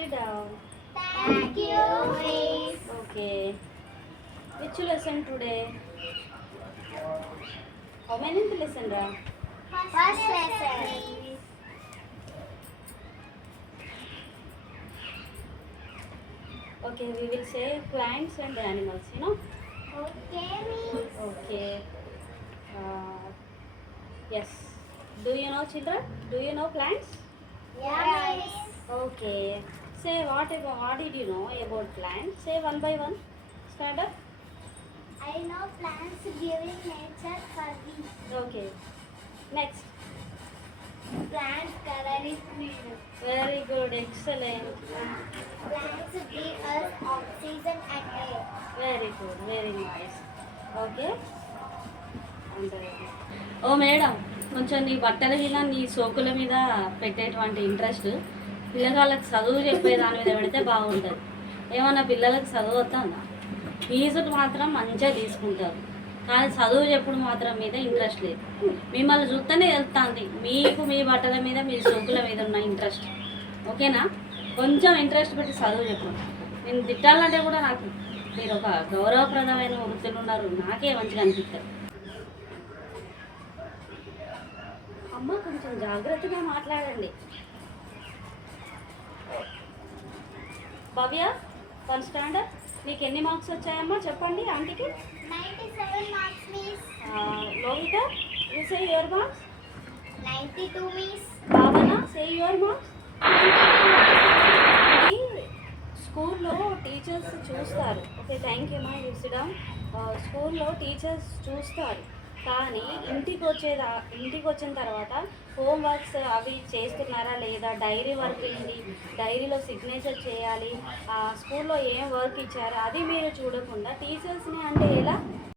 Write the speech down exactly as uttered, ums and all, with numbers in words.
Sit down. Thank you, Miss. Okay. Which lesson today? How many lesson, Ra? First lesson. Okay, we will say plants and animals, you know? Okay, Miss. Okay. Uh, yes. Do you know children? Do you know plants? Yeah, Miss. Okay. Say what about, what did you know about plants? Say one by one. Stand up. I know plants giving nature for me. Okay. Next. Plants color is green. Very good. Excellent. Plants give us oxygen and air. Very good. Very nice. Okay. And, ఓ madam, కొంచెం నీ బట్టల మీద నీ సోకుల మీద పెట్టేటువంటి interest పిల్లగాళ్ళకి చదువు చెప్పే దాని మీద పెడితే బాగుంటుంది. ఏమన్నా పిల్లలకు చదువు వస్తుందా? ఫీజులు మాత్రం మంచిగా తీసుకుంటారు, కానీ చదువు చెప్పుడు మాత్రం మీద ఇంట్రెస్ట్ లేదు. మిమ్మల్ని చూస్తేనే వెళ్తుంది మీకు మీ బట్టల మీద మీ సోకుల మీద ఉన్న ఇంట్రెస్ట్. ఓకేనా? కొంచెం ఇంట్రెస్ట్ పెట్టి చదువు చెప్పండి. నేను తిట్టాలంటే కూడా నాకు మీరు ఒక గౌరవప్రదమైన వృత్తులు ఉన్నారు, నాకే మంచిగా అనిపిస్తారు. అమ్మ కొంచెం జాగ్రత్తగా మాట్లాడండి. భవ్య, వన్ స్టాండర్డ్, నీకు ఎన్ని మార్క్స్ వచ్చాయమ్మా చెప్పండి ఆంటీకి. ninety-seven marks, Miss. Lohitha, you say your marks. ninety-two, Miss. Bhavana, say your marks. స్కూల్లో టీచర్స్ చూస్తారు. ఓకే, థ్యాంక్ యూ మా యూసిడా. స్కూల్లో టీచర్స్ చూస్తారు, కానీ ఇంటికి వచ్చేదా ఇంటికి వచ్చిన తర్వాత హోంవర్క్స్ అవి చేస్తున్నారా లేదా, డైరీ వర్క్ ఏంటి, డైరీలో సిగ్నేచర్ చేయాలి, స్కూల్లో ఏం వర్క్ ఇచ్చారో అది మీరు చూడకుండా టీచర్స్ని అంటే ఎలా?